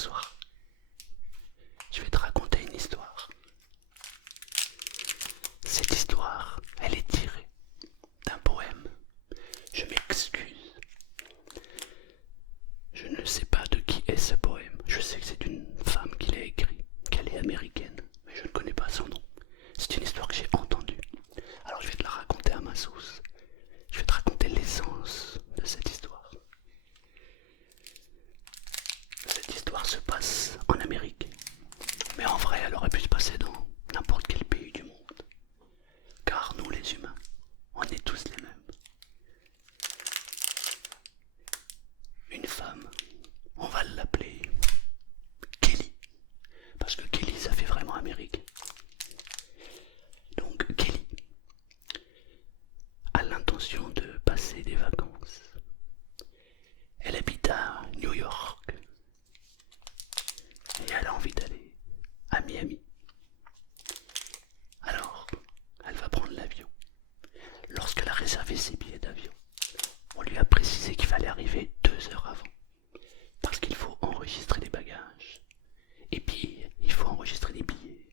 soir, je vais te raconter une histoire. Cette histoire, elle est tirée d'un poème. Je m'excuse. Je ne sais pas de qui est ce poème. Je sais que c'est une femme qui l'a écrit, qu'elle est américaine, mais je ne connais pas son nom. C'est une histoire que j'ai entendue. Alors je vais te la raconter à ma sauce. Je vais te raconter l'essence de cette histoire. Cette histoire se passe en Amérique. Mais en vrai, elle aurait pu se passer dans n'importe quel pays du monde. Car nous, les humains, on est tous les mêmes. Une femme, on va l'appeler Kelly. Parce que Kelly, ça fait vraiment Amérique. Donc Kelly a l'intention de passer des vacances. Elle habite à New York. Et elle a envie d'aller à Miami. Alors, elle va prendre l'avion. Lorsqu'elle a réservé ses billets d'avion, on lui a précisé qu'il fallait arriver 2 heures avant. Parce qu'il faut enregistrer les bagages. Et puis, il faut enregistrer les billets.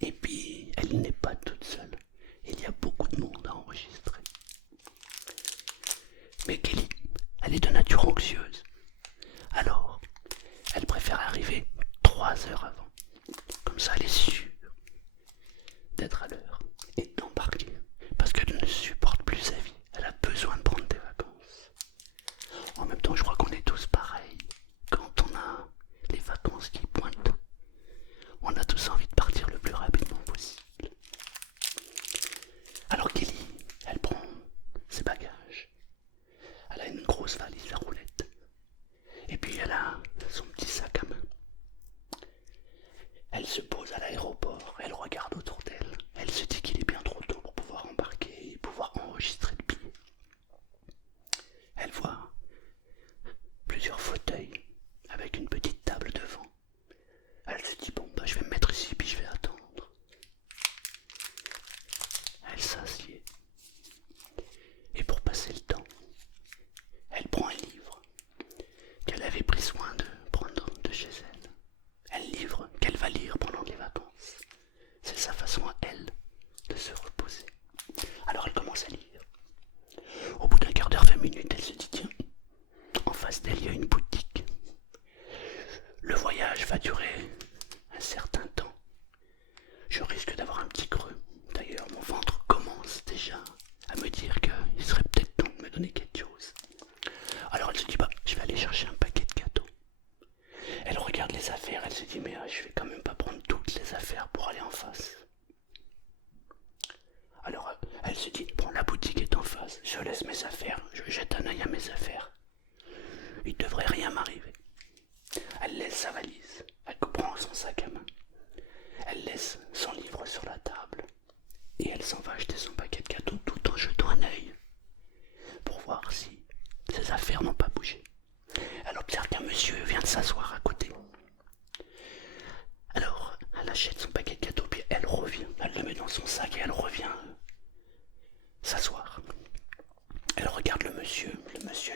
Et puis, elle n'est pas toute seule. Il y a beaucoup de monde à enregistrer. Mais Kelly, elle est de nature anxieuse. Alors, elle préfère arriver 3 heures avant. Comme ça, elle est sûre d'être à l'heure et d'embarquer. Parce qu'elle ne supporte plus sa vie. Elle a besoin de prendre des vacances. En même temps, je crois qu'on est tous pareils. Quand on a les vacances qui pointent, on a tous envie de partir le plus rapidement possible. Alors Kelly, elle prend ses bagages. Elle a une grosse valise à roulettes. Et puis elle a son petit sac à main. Elle se pose à l'aéroport, elle regarde autour d'elle. Elle se dit qu'il est bien trop tôt pour pouvoir embarquer et pouvoir enregistrer le billet. Elle voit plusieurs fauteuils avec une petite table devant. Elle se dit bon bah je vais me mettre ici puis je vais attendre. Elle s'assied. Et pour passer le temps, elle prend un livre qu'elle avait pris soin de prendre de chez elle. Un livre qu'elle va lire pendant les vacances. C'est sa façon à elle de se reposer. Alors elle commence à lire. Au bout d'un quart d'heure, 20 minutes, elle se dit tiens, en face d'elle il y a une boutique. Le voyage va durer un certain temps. Je risque d'avoir un petit creux. D'ailleurs, mon ventre commence déjà à me dire qu'il serait peut-être temps de me donner quelque chose. Alors elle se dit bah je vais aller chercher un paquet de gâteaux. Elle regarde les affaires, elle se dit mais je vais quand même pas prendre toutes les affaires pour aller en face. Alors elle se dit bon la boutique est en face, je laisse mes affaires, je jette un œil à mes affaires. Il devrait rien m'arriver. Elle laisse sa valise, elle prend son sac à main, elle laisse son livre sur la table et elle s'en va acheter son paquet de gâteaux tout en jetant un œil pour voir si ses affaires n'ont pas bougé. Elle observe qu'un monsieur vient de s'asseoir à côté. Alors, elle achète son paquet de gâteaux, puis elle revient. Elle le met dans son sac et elle revient s'asseoir. Elle regarde le monsieur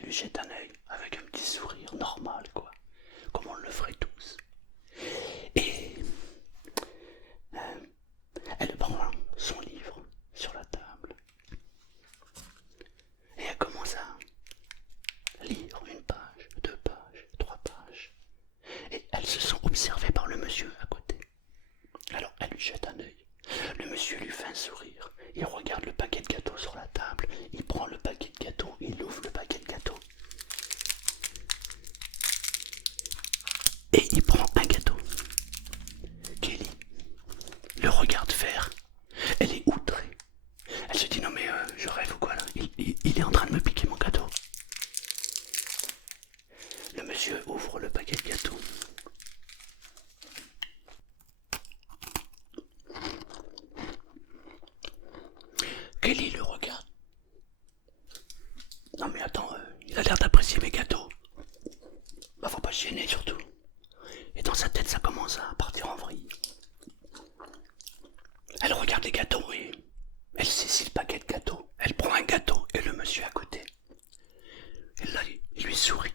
lui jette un œil avec un petit sourire normal, quoi. Comme on le ferait tous. Et elle prend son livre sur la table. Et elle commence à lire une page, 2 pages, 3 pages. Et elle se sent observée par le monsieur à côté. Alors elle lui jette un œil. Le monsieur lui fait un sourire. Il regarde le paquet de gâteaux sur la table. Il prend le paquet de gâteaux. Il ouvre le paquet de gâteaux. Et il prend un gâteau. Kelly le regarde faire. Elle est outrée. Elle se dit non mais je rêve ou quoi là, il est en train de me piquer mon gâteau. Le monsieur ouvre le paquet de gâteaux. Kelly le regarde. Non mais attends, il a l'air d'apprécier mes gâteaux. Bah faut pas se gêner surtout. Et dans sa tête ça commence à partir en vrille. Elle regarde les gâteaux et elle saisit le paquet de gâteaux. Elle prend un gâteau et le monsieur à côté. Et là il lui sourit.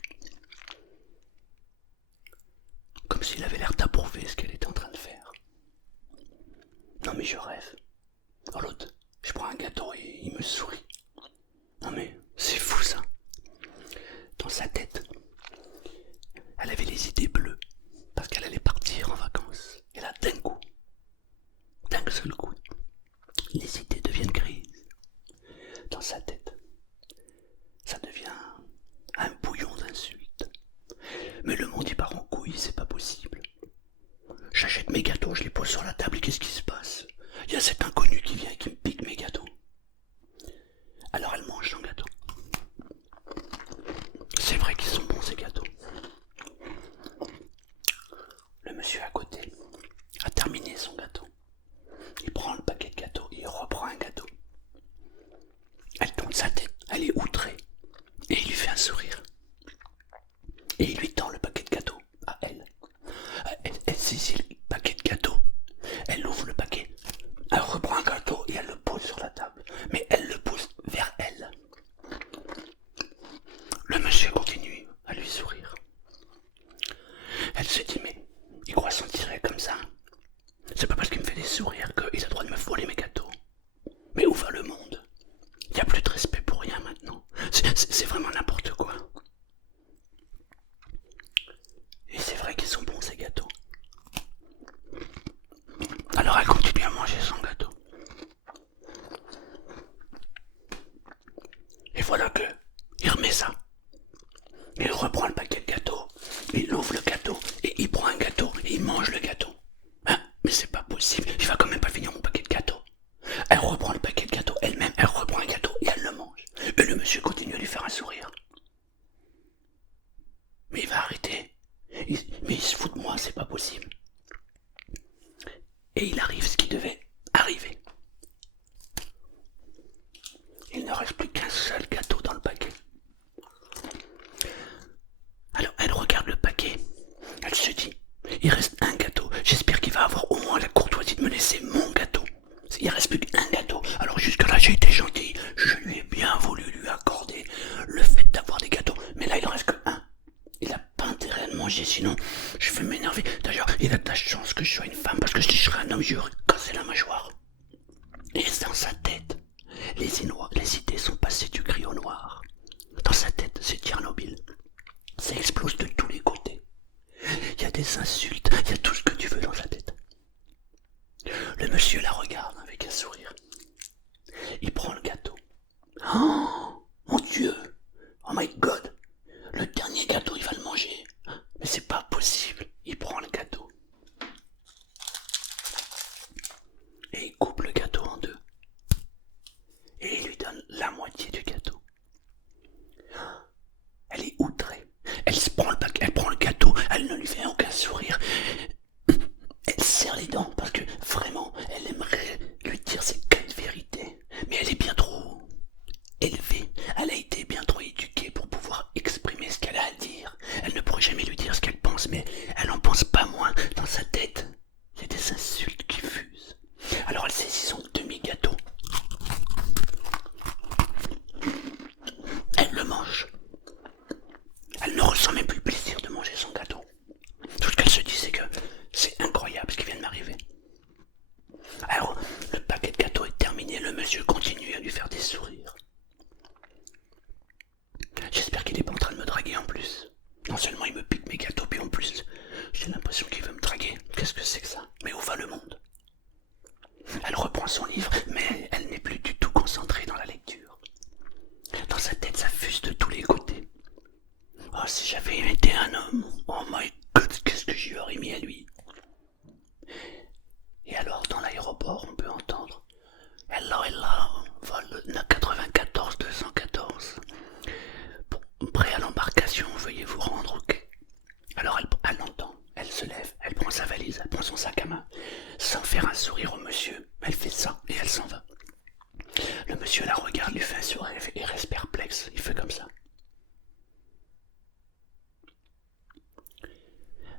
Comme comme s'il avait l'air d'approuver ce qu'elle était en train de faire. Non mais je rêve. Oh l'autre, je prends un gâteau et il me sourit. Non mais c'est fou ça. Dans sa tête, elle avait les idées bleues parce qu'elle allait partir en vacances. Et là d'un seul coup, les idées deviennent grises. Dans sa tête, ça devient un bouillon d'insultes. Mais le monde y part en couille, c'est pas possible. J'achète mes gâteaux, je les pose sur la table et qu'est-ce qui se passe? Il y a cet inconnu qui vient et qui me pique mes gâteaux. Alors elle mange son gâteau. C'est vrai qu'ils sont bons ces gâteaux. Le monsieur à côté a terminé son gâteau. Il prend le paquet de gâteaux et il reprend un gâteau. Elle tourne sa tête, elle est outrée. Et il lui fait un sourire. Et il lui tend le paquet de gâteaux à elle. Elle saisit le paquet de gâteaux. Elle ouvre le paquet. Elle reprend un gâteau et elle le pose sur la table. Mais elle le pousse vers elle. Le monsieur continue à lui sourire. Elle se dit mais il croit s'en tirer comme ça. C'est pas parce qu'il me fait des sourires qu'il a le droit de me voler mes gâteaux. Mais où va le monde? Il n'y a plus de respect pour rien maintenant. C'est vraiment n'importe quoi. Et c'est vrai qu'ils sont bons ces gâteaux. Alors elle continue à manger son gâteau. Et voilà que il remet ça. Il reprend le paquet de gâteaux, il ouvre le gâteau et il prend un gâteau et il mange le gâteau. Hein? Mais c'est pas possible, il va quand même pas finir mon paquet de gâteaux. Elle reprend le paquet de gâteaux elle-même, elle reprend un gâteau et elle le mange. Et le monsieur continue à lui faire un sourire. Mais il va arrêter. Mais il se fout de moi, c'est pas possible. Et il arrive ce qui devait arriver. Il ne reste plus qu'un seul gâteau dans le paquet. Alors elle regarde le paquet. Elle se dit, il reste un gâteau. J'espère qu'il va avoir au moins la courtoisie de me laisser mon gâteau. Il reste plus qu'un gâteau. Alors jusque là j'ai été gentil. Je lui ai bien voulu lui accorder le fait d'avoir des gâteaux. Mais là il en reste que un. Il n'a pas intérêt à le manger, sinon je vais m'énerver. D'ailleurs, il a de la chance que je sois une femme, parce que si je serais un homme, j'aurais cassé la mâchoire. Et dans sa tête, les idées sont passées du gris au noir. Dans sa tête, c'est Tchernobyl. Ça explose de tous les côtés. Il y a des insultes, il y a tout ce que tu veux dans sa tête. Le monsieur la regarde avec un sourire. Il prend le gâteau. Oh, mon Dieu! Oh my God! Le dernier gâteau, il va le manger. Mais c'est pas possible. Il prend le gâteau. Et il coupe le gâteau en deux. Et il lui donne la moitié du gâteau. Elle est outrée. Elle se prend le paquet, elle prend le gâteau, elle ne lui fait aucun sourire. Elle serre les dents parce que vraiment, elle aimerait lui dire ses quatre vérités. Mais elle est bien trop élevée. Elle a été bien trop éduquée pour pouvoir exprimer ce qu'elle a à dire. Elle ne pourrait jamais lui dire ce qu'elle pense, mais elle en pense pas moins. Dans sa tête, il y a des insultes qui fusent. Alors elle saisit son demi-gâteau. Elle le mange. Elle ne ressent même plus le plaisir de manger son gâteau. Tout ce qu'elle se dit, c'est que c'est incroyable ce qui vient de m'arriver. Alors, le paquet de gâteaux est terminé, le monsieur continue à lui faire des sourires. J'espère qu'il n'est pas en train de me draguer en plus. Non seulement il me pique mes gâteaux, puis en plus, j'ai l'impression qu'il veut me draguer. Qu'est-ce que c'est que ça? Mais où va le monde? Elle reprend son livre, mais elle n'est plus du tout concentrée dans la lecture. Dans sa tête, ça fuse de tous les côtés. Oh, si j'avais été un homme, oh my God, qu'est-ce que j'y aurais mis à lui? Et alors, dans l'aéroport, on peut entendre « Hello, hello, vol 94 214. Prêt à l'embarcation, veuillez vous rendre au quai. » Alors elle entend, elle se lève, elle prend sa valise, elle prend son sac à main, sans faire un sourire au monsieur, elle fait ça et elle s'en va. Le monsieur la regarde, lui fait un sourire et reste perplexe, il fait comme ça.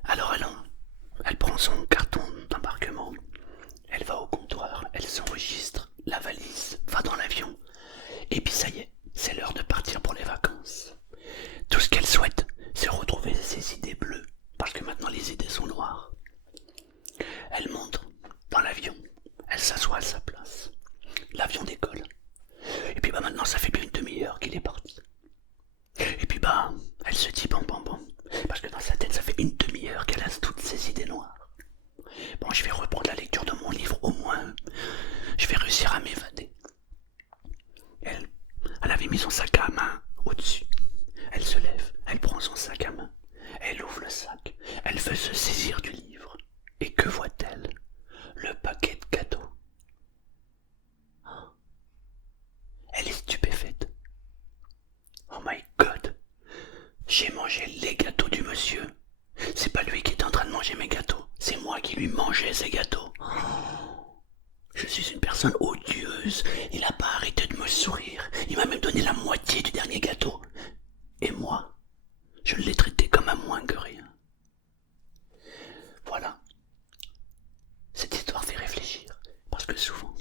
Alors elle prend son carton d'embarquement, elle va au comptoir, elle s'enregistre, la valise va dans l'avion, et puis ça y est, c'est l'heure de partir pour les vacances. Tout ce qu'elle souhaite, c'est retrouver ses idées bleues, parce que maintenant les idées sont noires. Elle monte dans l'avion, elle s'assoit à sa place. L'avion décolle. Et puis maintenant ça fait bien une demi-heure qu'il est parti. Et puis elle se dit bon, parce que dans sa tête ça fait une demi-heure qu'elle a toutes ses idées noires. Bon, je vais reprendre la lecture de mon livre, au moins je vais réussir à m'évader. Elle avait mis son sac à main au-dessus. Elle se lève, elle prend son sac à main, elle ouvre le sac, elle veut se saisir du livre. Et que voit-elle? Le paquet de gâteaux. Elle est stupéfaite. Oh my god, j'ai mangé les gâteaux du monsieur. C'est pas lui qui est en train de manger mes gâteaux, c'est moi qui lui mangeais ses gâteaux. Je suis une personne odieuse, il n'a pas arrêté de me sourire, il m'a même donné la moitié du dernier gâteau. Et moi, je l'ai traité comme un moins que rien. Voilà. Cette histoire fait réfléchir, parce que souvent,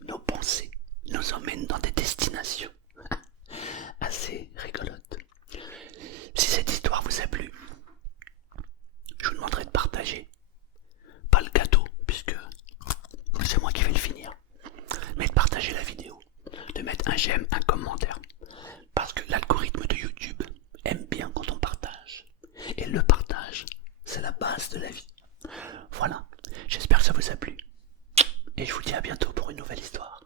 nos pensées nous emmènent dans des destinations assez rigolotes. Si cette histoire vous a plu, je vous demanderai de partager. Pas le gâteau, puisque c'est moi qui vais le finir, mais de partager la vidéo, de mettre un j'aime, un commentaire, parce que l'algorithme de YouTube aime bien quand on partage. Et le partage, c'est la base de la vie. Voilà, j'espère que ça vous a plu. Et je vous dis à bientôt pour une nouvelle histoire.